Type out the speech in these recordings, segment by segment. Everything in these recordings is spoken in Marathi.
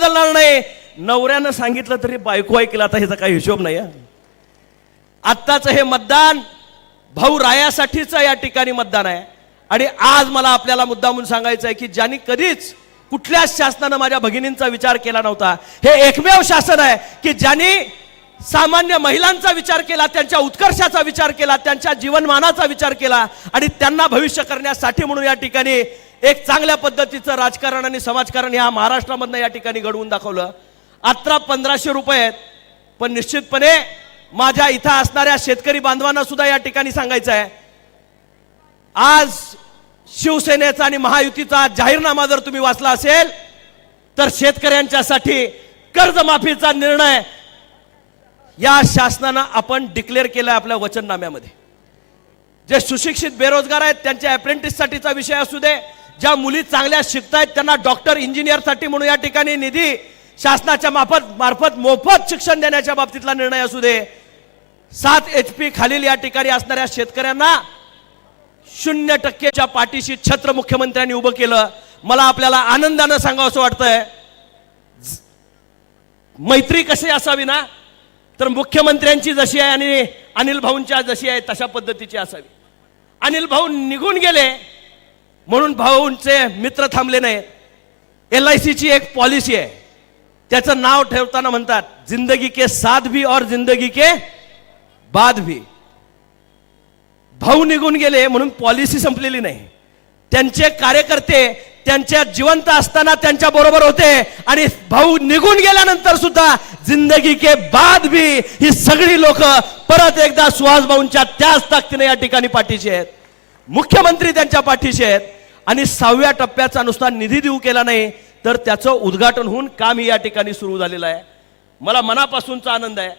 बदलणार नाही. नवऱ्यानं सांगितलं तरी बायको ऐकलं आता ह्याचा काही हिशोब नाही आत्ताच हे मतदान भाऊ रायासाठीचं या ठिकाणी मतदान आहे. आणि आज मला आपल्याला मुद्दा म्हणून सांगायचं आहे की ज्यांनी कधीच कुठल्याच शासनानं माझ्या भगिनींचा विचार केला नव्हता हे एकमेव शासन आहे की ज्यांनी सामान्य महिलांचा विचार केला त्यांच्या उत्कर्षाचा विचार केला त्यांच्या जीवनमानाचा विचार केला आणि त्यांना भविष्य करण्यासाठी म्हणून या ठिकाणी एक चांगल्या पद्धतीचं राजकारण आणि समाजकारण ह्या महाराष्ट्रामधनं या ठिकाणी घडवून दाखवलं. अत्रा पंधराशे रुपये आहेत. पण निश्चितपणे माझ्या इथं असणाऱ्या शेतकरी बांधवांना सुद्धा या ठिकाणी सांगायचं आहे. आज शिवसेनेचा आणि महायुतीचा जाहीरनामा जर तुम्ही वाचला असेल तर शेतकऱ्यांच्यासाठी कर्जमाफीचा निर्णय या शासनानं आपण डिक्लेअर केला आपल्या वचननाम्यामध्ये. जे सुशिक्षित बेरोजगार आहेत त्यांच्या अप्रेंटिससाठीचा विषय असू दे ज्या मुली चांगल्या शिकतायत त्यांना डॉक्टर इंजिनियरसाठी म्हणून या ठिकाणी निधी शासनाच्या मार्फत मार्फत मोफत शिक्षण देण्याच्या बाबतीतला निर्णय असू दे. सात एच पी खालील या ठिकाणी असणाऱ्या शेतकऱ्यांना शून्य टक्केच्या पाठीशी छत्र मुख्यमंत्र्यांनी उभं केलं. मला आपल्याला आनंदानं सांगावं असं वाटतंय. मैत्री कशी असावी ना? तर मुख्यमंत्र्यांची जशी आहे आणि अनिल भाऊंच्या जशी आहे तशा पद्धतीची असावी. अनिल भाऊ निघून गेले म्हणून भाऊंचे मित्र थांबले नाही. एल आय सीची एक पॉलिसी आहे. त्याचं नाव ठेवताना म्हणतात जिंदगी के साथ भी और जिंदगी के बाद भी. भाऊ निघून गेले म्हणून पॉलिसी संपलेली नाही. त्यांचे कार्यकर्ते त्यांच्या जिवंत असताना त्यांच्या बरोबर होते आणि भाऊ निघून गेल्यानंतर सुद्धा जिंदगी के बाद भी ही सगळी लोक परत एकदा सुहास भाऊंच्या त्याच ताकदीने या ठिकाणी पाठीशी आहेत. मुख्यमंत्री त्यांच्या पाठीशी आहेत. आणि सहाव्या टप्प्याचा नुसता निधी देऊ केला नाही तर त्याचं उद्घाटन होऊन कामही या ठिकाणी सुरू झालेलं आहे. मला मनापासूनचा आनंद आहे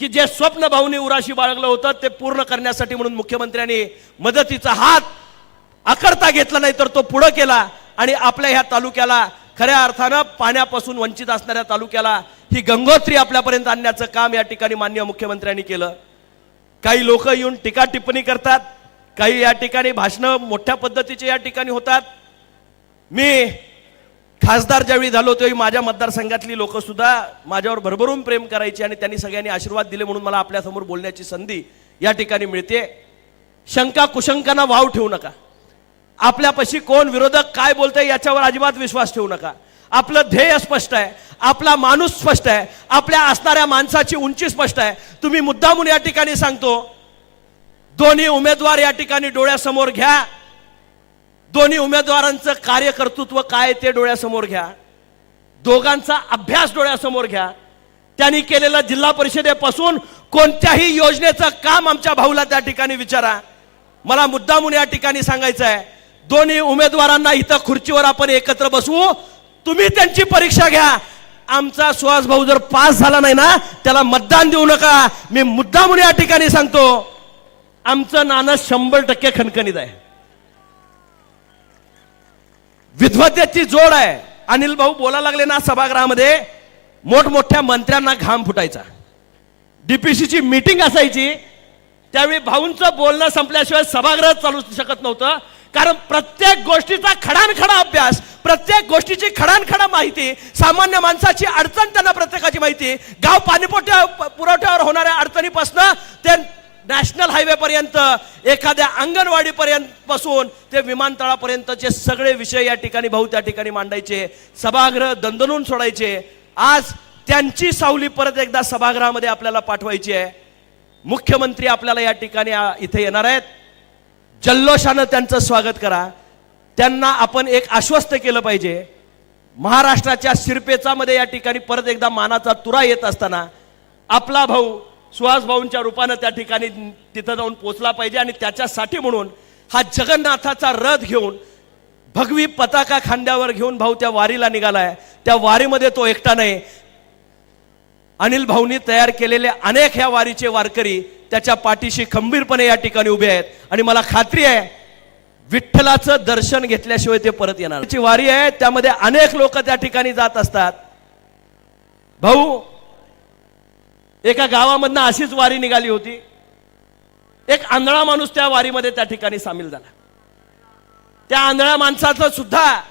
की जे स्वप्न भाऊनी उराशी बाळगलं होतं ते पूर्ण करण्यासाठी म्हणून मुख्यमंत्र्यांनी मदतीचा हात आकरता घेतला नाही तर तो पुढं केला आणि आपल्या ह्या तालुक्याला खऱ्या अर्थानं पाण्यापासून वंचित असणाऱ्या तालुक्याला ही गंगोत्री आपल्यापर्यंत आणण्याचं काम या ठिकाणी मान्य मुख्यमंत्र्यांनी केलं. काही लोक येऊन टीका टिप्पणी करतात काही या ठिकाणी भाषणं मोठ्या पद्धतीचे या ठिकाणी होतात. मी खासदार ज्यावेळी झालो त्यावेळी माझ्या मतदारसंघातली लोक सुद्धा माझ्यावर भरभरून प्रेम करायची आणि त्यांनी सगळ्यांनी आशीर्वाद दिले म्हणून मला आपल्यासमोर बोलण्याची संधी या ठिकाणी मिळते. शंका कुशंकांना वाव ठेवू नका. आपल्यापाशी कोण विरोधक काय बोलतंय याच्यावर अजिबात विश्वास ठेवू नका. आपलं ध्येय स्पष्ट आहे आपला माणूस स्पष्ट आहे आपल्या असणाऱ्या माणसाची उंची स्पष्ट आहे. तुम्ही मुद्दामून या ठिकाणी सांगतो दोन्ही उमेदवार या ठिकाणी डोळ्यासमोर घ्या. दोन्ही उमेदवारांचं कार्यकर्तृत्व काय ते डोळ्यासमोर घ्या. दोघांचा अभ्यास डोळ्यासमोर घ्या. त्यांनी केलेलं जिल्हा परिषदेपासून कोणत्याही योजनेचं काम आमच्या भाऊला त्या ठिकाणी विचारा. मला मुद्दामून या ठिकाणी सांगायचं आहे दोन्ही उमेदवारांना इथं खुर्चीवर आपण एकत्र बसवू तुम्ही त्यांची परीक्षा घ्या. आमचा सुहास भाऊ जर पास झाला नाही ना त्याला मतदान देऊ नका. मी मुद्दामून या ठिकाणी सांगतो आमचं नाणं शंभर टक्के खणखणीत आहे. विद्वतेची जोड आहे. अनिल भाऊ बोलायला लागले ना सभागृहामध्ये मोठमोठ्या मंत्र्यांना घाम फुटायचा. डीपीसीची मीटिंग असायची. त्यावेळी भाऊंचं बोलणं संपल्याशिवाय सभागृह चालू शकत नव्हतं. कारण प्रत्येक गोष्टीचा खडानखडा अभ्यास प्रत्येक गोष्टीची खडानखडा माहिती सामान्य माणसाची अडचण त्यांना प्रत्येकाची माहिती गाव पाणीपुरवठ्या पुरवठ्यावर होणाऱ्या अडचणीपासनं ते नॅशनल हायवेपर्यंत एखाद्या अंगणवाडीपर्यंत पासून ते विमानतळापर्यंतचे सगळे विषय या ठिकाणी भाऊ त्या ठिकाणी मांडायचे. सभागृह दंदनून सोडायचे. आज त्यांची सावली परत एकदा सभागृहामध्ये आपल्याला पाठवायची आहे. मुख्यमंत्री आपल्याला या ठिकाणी इथे येणार आहेत. जल्लोषानं त्यांचं स्वागत करा. त्यांना आपण एक आश्वस्त केलं पाहिजे. महाराष्ट्राच्या शिरपेचामध्ये या ठिकाणी परत एकदा मानाचा तुरा येत असताना आपला भाऊ सुहास भाऊंच्या रूपानं त्या ठिकाणी तिथं जाऊन पोचला पाहिजे आणि त्याच्यासाठी म्हणून हा जगन्नाथाचा रथ घेऊन भगवी पताका खांद्यावर घेऊन भाऊ त्या वारीला निघालाय. त्या वारीमध्ये तो एकटा नाही. अनिल भाऊनी तयार केलेले अनेक ह्या वारीचे वारकरी त्याच्या पाठीशी खंबीरपणे या ठिकाणी उभे आहेत. आणि मला खात्री आहे विठ्ठलाचं दर्शन घेतल्याशिवाय ते परत येणार वारी आहे त्यामध्ये अनेक लोक त्या ठिकाणी जात असतात. भाऊ एका गावामधनं अशीच वारी निघाली होती. एक आंधळा माणूस त्या वारीमध्ये त्या ठिकाणी सामील झाला. त्या आंधळा माणसाचं सुद्धा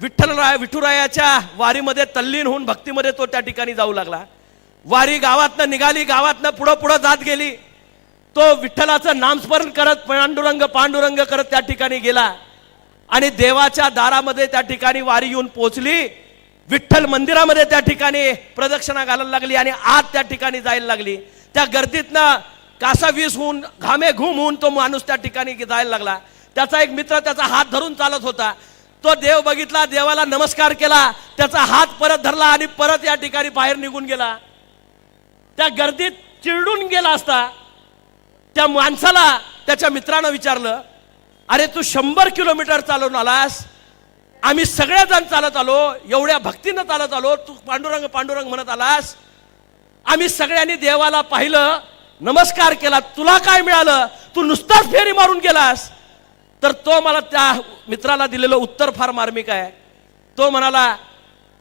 विठ्ठलराय विठुरायाच्या वारीमध्ये तल्लीन होऊन भक्तीमध्ये तो त्या ठिकाणी जाऊ लागला. वारी गावातनं निघाली गावातनं पुढं पुढं जात गेली. तो विठ्ठलाचं नामस्मरण करत पांडुरंग पांडुरंग करत त्या ठिकाणी गेला. आणि देवाच्या दारामध्ये त्या ठिकाणी वारी येऊन पोचली. विठ्ठल मंदिरामध्ये त्या ठिकाणी प्रदक्षिणा घालायला लागली आणि आत त्या ठिकाणी जायला लागली. त्या गर्दीतनं कासा वीस होऊन घामे घुम होऊन तो माणूस त्या ठिकाणी जायला लागला. त्याचा एक मित्र त्याचा हात धरून चालत होता. तो देव बघितला देवाला नमस्कार केला त्याचा हात परत धरला आणि परत या ठिकाणी बाहेर निघून गेला. त्या गर्दीत चिरडून गेला असता त्या माणसाला त्याच्या मित्रानं विचारलं अरे तू शंभर किलोमीटर चालवून आलास आम्ही सगळेजण चालत आलो एवढ्या भक्तीनं चालत आलो तू पांडुरंग पांडुरंग म्हणत आलास. आम्ही सगळ्यांनी देवाला पाहिलं नमस्कार केला तुला काय मिळालं? तू नुसताच फेरी मारून गेलास. तर तो मला त्या मित्राला दिलेलं उत्तर फार मार्मिक आहे. तो म्हणाला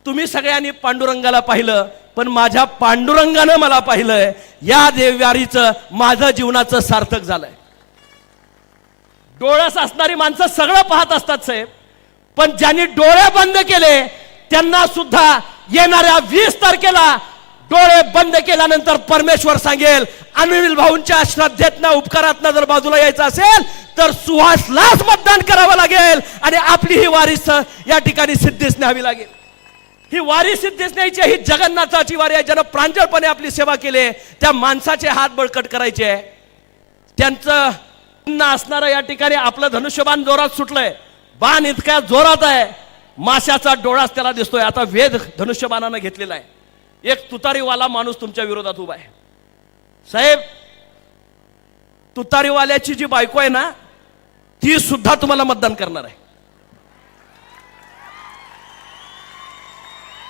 तुम्ही सगळ्यांनी पांडुरंगाला पाहिलं पण माझ्या पांडुरंगानं मला पाहिलंय. या देव्यारीचं माझं जीवनाचं सार्थक झालंय. डोळस असणारी माणसं सगळं पाहत असतात साहेब. पण ज्यांनी डोळे बंद केले त्यांना सुद्धा येणाऱ्या वीस तारखेला डोळे बंद केल्यानंतर परमेश्वर सांगेल अनिल भाऊंच्या श्रद्धेतनं उपकारात जर बाजूला यायचं असेल तर सुहासलाच मतदान करावं लागेल आणि आपली ही वारी या ठिकाणी सिद्धीस न्यावी लागेल. ही वारी सिद्धीस न्यायची ही जगन्नाथाची वारी आहे. ज्यानं प्रांजळपणे आपली सेवा केली त्या माणसाचे हात बळकट करायचे त्यांचं असणारं या ठिकाणी आपलं धनुष्यबाण जोरात सुटलंय. बाण इतका जोरात आहे. माशाचा डोळाच त्याला दिसतोय. आता वेद धनुष्यबाणानं घेतलेला आहे. एक तुतारीवाला माणूस तुमच्या विरोधात उभा आहे. साहेब तुतारीवाल्याची जी बायको आहे ना ती सुद्धा तुम्हाला मतदान करणार आहे.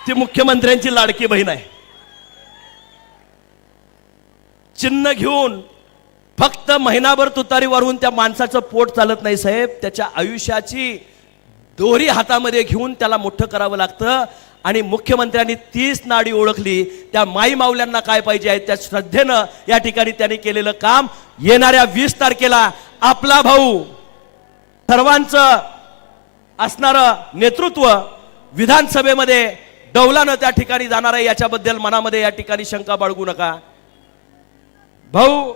ती मुख्यमंत्र्यांची लाडकी बहीण आहे. चिन्ह घेऊन फक्त महिनाभर तुतारी तुतारीवरून त्या माणसाचं पोट चालत नाही साहेब. त्याच्या आयुष्याची दोरी हातामध्ये घेऊन त्याला मोठं करावं लागतं. आणि मुख्यमंत्र्यांनी तीच नाडी ओळखली. त्या माई माऊल्यांना काय पाहिजे आहे? त्या श्रद्धेनं या ठिकाणी त्यांनी केलेलं काम. येणाऱ्या वीस तारखेला आपला भाऊ सर्वांचं असणारं नेतृत्व विधानसभेमध्ये डौलानं त्या ठिकाणी जाणार आहे. याच्याबद्दल मनामध्ये या ठिकाणी शंका बाळगू नका. भाऊ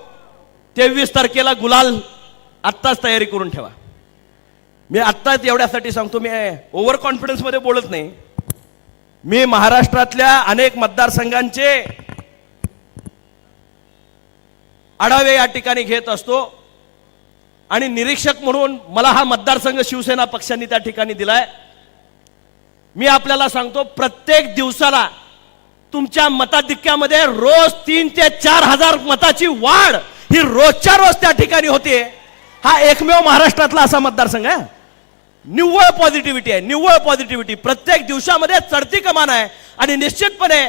तेवीस तारखेला गुलाल आत्ताच तयारी करून ठेवा. मी आत्ताच एवढ्यासाठी सांगतो मी ओव्हर कॉन्फिडन्समध्ये बोलत नाही. मी महाराष्ट्रातल्या अनेक मतदारसंघांचे आढावे या ठिकाणी घेत असतो. आणि निरीक्षक म्हणून मला हा मतदारसंघ शिवसेना पक्षांनी त्या ठिकाणी दिलाय. मी आपल्याला सांगतो प्रत्येक दिवसाला तुमच्या मताधिक्यामध्ये रोज तीन ते चार हजार मताची वाढ ही रोजच्या रोज त्या ठिकाणी होते. हा एकमेव महाराष्ट्रातला असा मतदारसंघ आहे. निव्वळ पॉझिटिव्हिटी आहे निव्वळ पॉझिटिव्हिटी प्रत्येक दिवसामध्ये चढती कमान आहे. आणि निश्चितपणे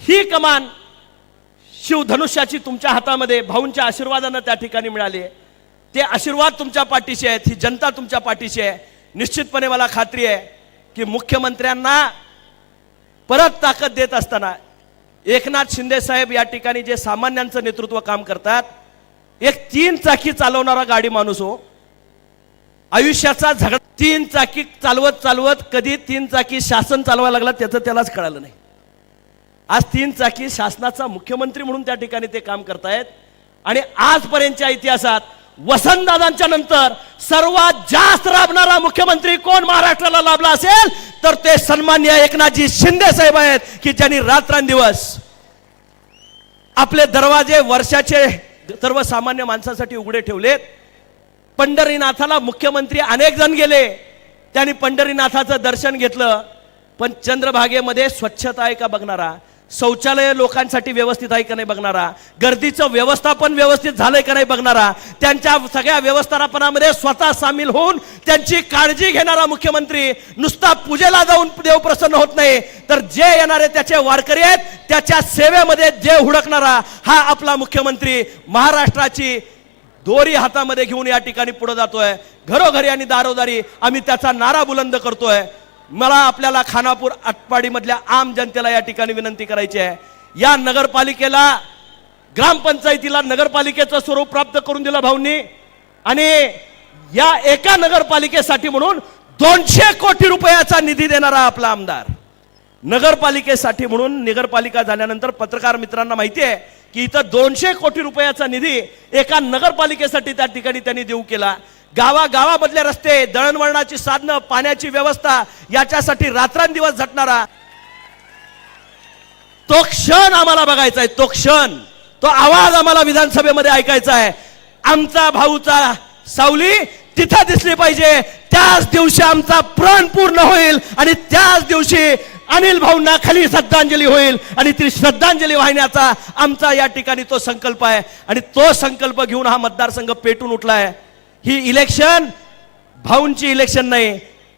ही कमान शिवधनुष्याची तुमच्या हातामध्ये भाऊंच्या आशीर्वादानं त्या ठिकाणी मिळाली. आहे ते आशीर्वाद तुमच्या पाठीशी आहेत ही जनता तुमच्या पाठीशी आहे. निश्चितपणे मला खात्री आहे की मुख्यमंत्र्यांना परत ताकद देत असताना एकनाथ शिंदे साहेब या ठिकाणी जे सामान्यांचं नेतृत्व काम करतात एक तीन चाकी चालवणारा गाडी माणूस हो. आयुष्याचा झगडा तीन चाकी चालवत चालवत कधी तीन चाकी शासन चालवायला लागला त्याचं त्यालाच कळालं नाही. आज तीन चाकी शासनाचा मुख्यमंत्री म्हणून त्या ठिकाणी ते काम करतायत आणि आजपर्यंतच्या इतिहासात वसंतदादांच्या नंतर सर्वात जास्त राबणारा मुख्यमंत्री कोण महाराष्ट्राला लाभला असेल? तर ते सन्मान्य एकनाथजी शिंदे साहेब आहेत की ज्यांनी रात्रंदिवस आपले दरवाजे वर्षाचे सर्वसामान्य माणसासाठी उघडे ठेवलेत. पंढरीनाथाला मुख्यमंत्री अनेक जण गेले. त्यांनी पंढरीनाथाचं दर्शन घेतलं. पण चंद्रभागेमध्ये स्वच्छता आहे का बघणारा? शौचालय लोकांसाठी व्यवस्थित आहे का नाही बघणारा? गर्दीचं व्यवस्थापन व्यवस्थित झालंय का नाही बघणारा? त्यांच्या सगळ्या व्यवस्थापनामध्ये स्वतः सामील होऊन त्यांची काळजी घेणारा मुख्यमंत्री नुसता पूजेला जाऊन देव प्रसन्न होत नाही. तर जे येणारे त्याचे वारकरी आहेत त्याच्या सेवेमध्ये जे हुडकणारा हा आपला मुख्यमंत्री महाराष्ट्राची दोरी हातामध्ये घेऊन या ठिकाणी पुढे जातोय. घरोघरी आणि दारोदारी आम्ही त्याचा नारा बुलंद करतोय. मला आपल्याला खानापूर आटपाडीमधल्या आम जनतेला या ठिकाणी विनंती करायची आहे. या नगरपालिकेला ग्रामपंचायतीला नगरपालिकेचं स्वरूप प्राप्त करून दिलं भाऊंनी. आणि या एका नगरपालिकेसाठी म्हणून दोनशे कोटी रुपयाचा निधी देणारा आपला आमदार. नगरपालिकेसाठी म्हणून नगरपालिका झाल्यानंतर पत्रकार मित्रांना माहिती आहे की इथं दोनशे कोटी रुपयाचा निधी एका नगरपालिकेसाठी त्या ठिकाणी त्यांनी देऊ केला. गावागावामधले रस्ते दळणवळणाची साधनं पाण्याची व्यवस्था याच्यासाठी रात्रंदिवस झटणारा. तो क्षण आम्हाला बघायचा आहे तो क्षण. तो आवाज आम्हाला विधानसभेमध्ये ऐकायचा आहे. आमचा भाऊचा सावली तिथं दिसली पाहिजे. त्याच दिवशी आमचा प्राण पूर्ण होईल आणि त्याच दिवशी अनिल भाऊंना खाली श्रद्धांजली होईल आणि ती श्रद्धांजली वाहिण्याचा आमचा या ठिकाणी तो संकल्प आहे. आणि तो संकल्प घेऊन हा मतदारसंघ पेटून उठलाय ही इलेक्शन भाऊंची इलेक्शन नाही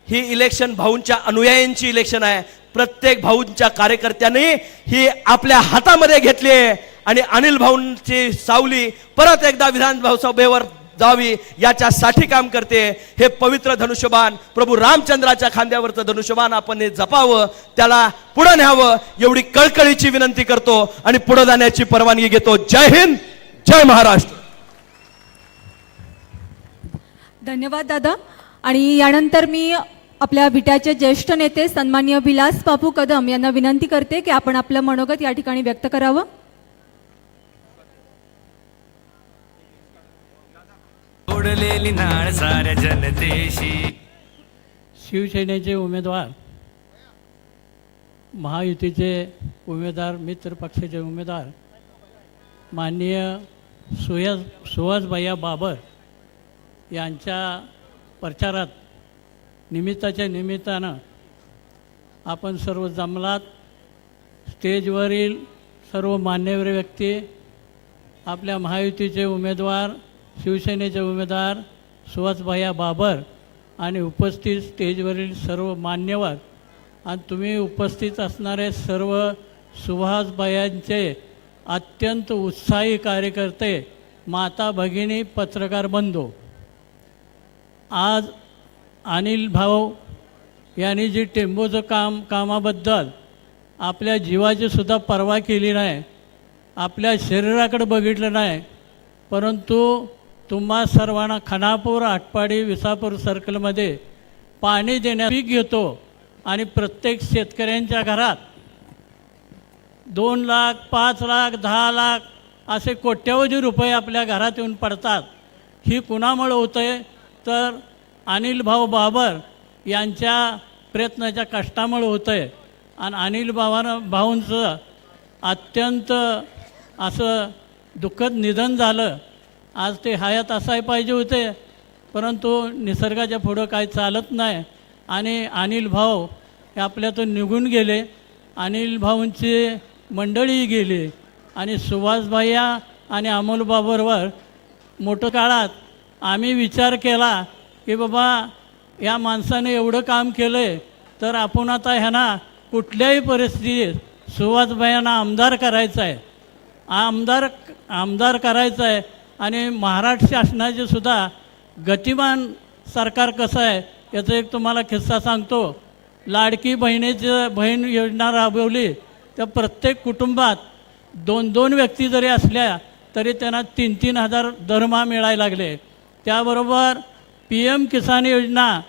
ही इलेक्शन भाऊंच्या अनुयायांची इलेक्शन आहे. प्रत्येक भाऊंच्या कार्यकर्त्यांनी ही आपल्या हातामध्ये घेतली आहे आणि अनिल भाऊंची सावली परत एकदा विधानसभेवर जावी याच्यासाठी काम करते. हे पवित्र धनुष्यबाण प्रभू रामचंद्राच्या खांद्यावरचं धनुष्यबाण आपण हे जपावं त्याला पुढं न्यावं एवढी कळकळीची विनंती करतो आणि पुढे जाण्याची परवानगी घेतो. जय हिंद जय महाराष्ट्र. धन्यवाद दादा. आणि यानंतर मी आपल्या विट्याचे ज्येष्ठ नेते सन्मान्य विलास बापू कदम यांना विनंती करते की आपण आपलं मनोगत या ठिकाणी व्यक्त करावं. ओढलेली नाळ साऱ्या जनतेशी. शिवसेनेचे उमेदवार महायुतीचे उमेदवार मित्र पक्षाचे उमेदवार माननीय सुयस सुहासभैया बाबर यांच्या प्रचारात निमित्ताच्या निमित्तानं आपण सर्व जमलात. स्टेजवरील सर्व मान्यवर व्यक्ती आपल्या महायुतीचे उमेदवार शिवसेनेचे उमेदवार सुहासभाया बाबर आणि उपस्थित स्टेजवरील सर्व मान्यवर आणि तुम्ही उपस्थित असणारे सर्व सुहासभायांचे अत्यंत उत्साही कार्यकर्ते माता भगिनी पत्रकार बंधू. आज अनिल भाऊ यांनी जी टेंबूचं काम कामाबद्दल आपल्या जीवाची सुद्धा पर्वा केली नाही आपल्या शरीराकडे बघितलं नाही परंतु तुम्हा सर्वांना खानापूर आटपाडी विसापूर सर्कलमध्ये पाणी देण्या पीक घेतो आणि प्रत्येक शेतकऱ्यांच्या घरात दोन लाख पाच लाख दहा लाख असे कोट्यवधी रुपये आपल्या घरात येऊन पडतात. ही कुणामुळं होतं आहे तर अनिलभाऊ बाबर यांच्या प्रयत्नाच्या कष्टामुळे होतं आहे आणि अनिल भावानं भाऊंचं अत्यंत असं दुःखद निधन झालं. आज ते हयात असाय पाहिजे होते परंतु निसर्गाच्या पुढं काही चालत नाही. आणि अनिल भाऊ हे आपल्यातून निघून गेले. अनिल भाऊंची मंडळी गेली. आणि सुभाषभाईया आणि अमोल बाबरवर मोठं काळात आम्ही विचार केला की बाबा या माणसाने एवढं काम केलं आहे तर आपण आता ह्यांना कुठल्याही परिस्थितीत सुहासभाईंना आमदार करायचा आहे आमदार आमदार करायचं आहे आणि महाराष्ट्र शासनाचे सुद्धा गतिमान सरकार कसं आहे याचा एक तुम्हाला किस्सा सांगतो. लाडकी बहिणीची बहीण योजना राबवली तर प्रत्येक कुटुंबात दोन दोन व्यक्ती जरी असल्या तरी त्यांना तीन तीन हजार दरमहा मिळायला लागले. त्याबरोबर पी एम किसान योजना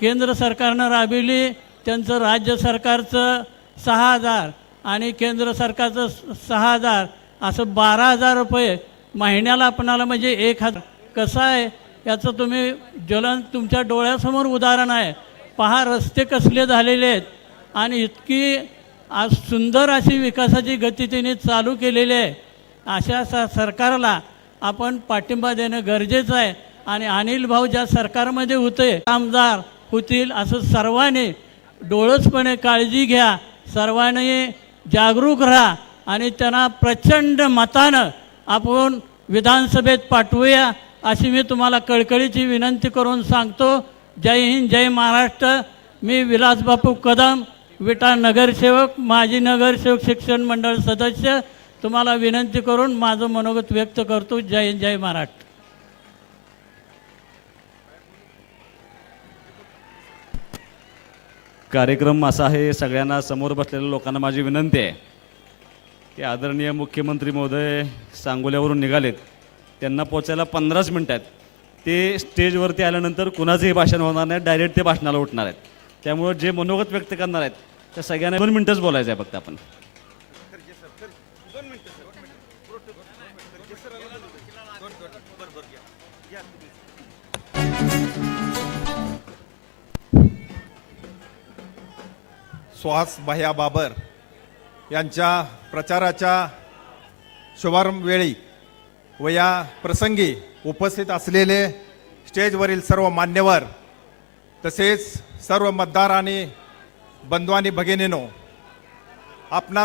केंद्र सरकारनं राबविली. त्यांचं राज्य सरकारचं सहा हजार आणि केंद्र सरकारचं स- सहा हजार असं बारा हजार रुपये महिन्याला आपणाला म्हणजे एक हजार. कसं आहे? याचं तुम्ही ज्वलन तुमच्या डोळ्यासमोर उदाहरण आहे. पहा रस्ते कसले झालेले आहेत. आणि इतकी आज सुंदर अशी विकासाची गती त्यांनी चालू केलेली आहे. अशा स सरकारला आपण पाठिंबा देणं गरजेचं आहे. आणि अनिल भाऊ ज्या सरकारमध्ये होते आमदार होतील असं सर्वांनी डोळसपणे काळजी घ्या. सर्वांनी जागरूक राहा आणि त्यांना प्रचंड मतानं आपण विधानसभेत पाठवूया अशी मी तुम्हाला कळकळीची विनंती करून सांगतो. जय हिंद जय महाराष्ट्र. मी विलासबापू कदम विटा नगरसेवक माजी नगरसेवक शिक्षण मंडळ सदस्य. तुम्हाला विनंती करून माझं मनोगत व्यक्त करतो. जय हिंद जय महाराष्ट्र. कार्यक्रम असा आहे सगळ्यांना समोर बसलेल्या लोकांना माझी विनंती आहे की आदरणीय मुख्यमंत्री महोदय सांगोल्यावरून निघालेत. त्यांना पोचायला पंधराच मिनटं आहेत. ते स्टेजवरती आल्यानंतर कुणाचंही भाषण होणार नाही डायरेक्ट ते भाषणाला उठणार आहेत. त्यामुळं जे मनोगत व्यक्त करणार आहेत त्या सगळ्यांना दोन मिनटंच बोलायचं आहे फक्त आपण. सुहास भया बाबर यांच्या प्रचाराच्या शुभारंभवेळी व या प्रसंगी उपस्थित असलेले स्टेजवरील सर्व मान्यवर तसेच सर्व मतदार आणि बंधू आणि भगिनीनो आपणास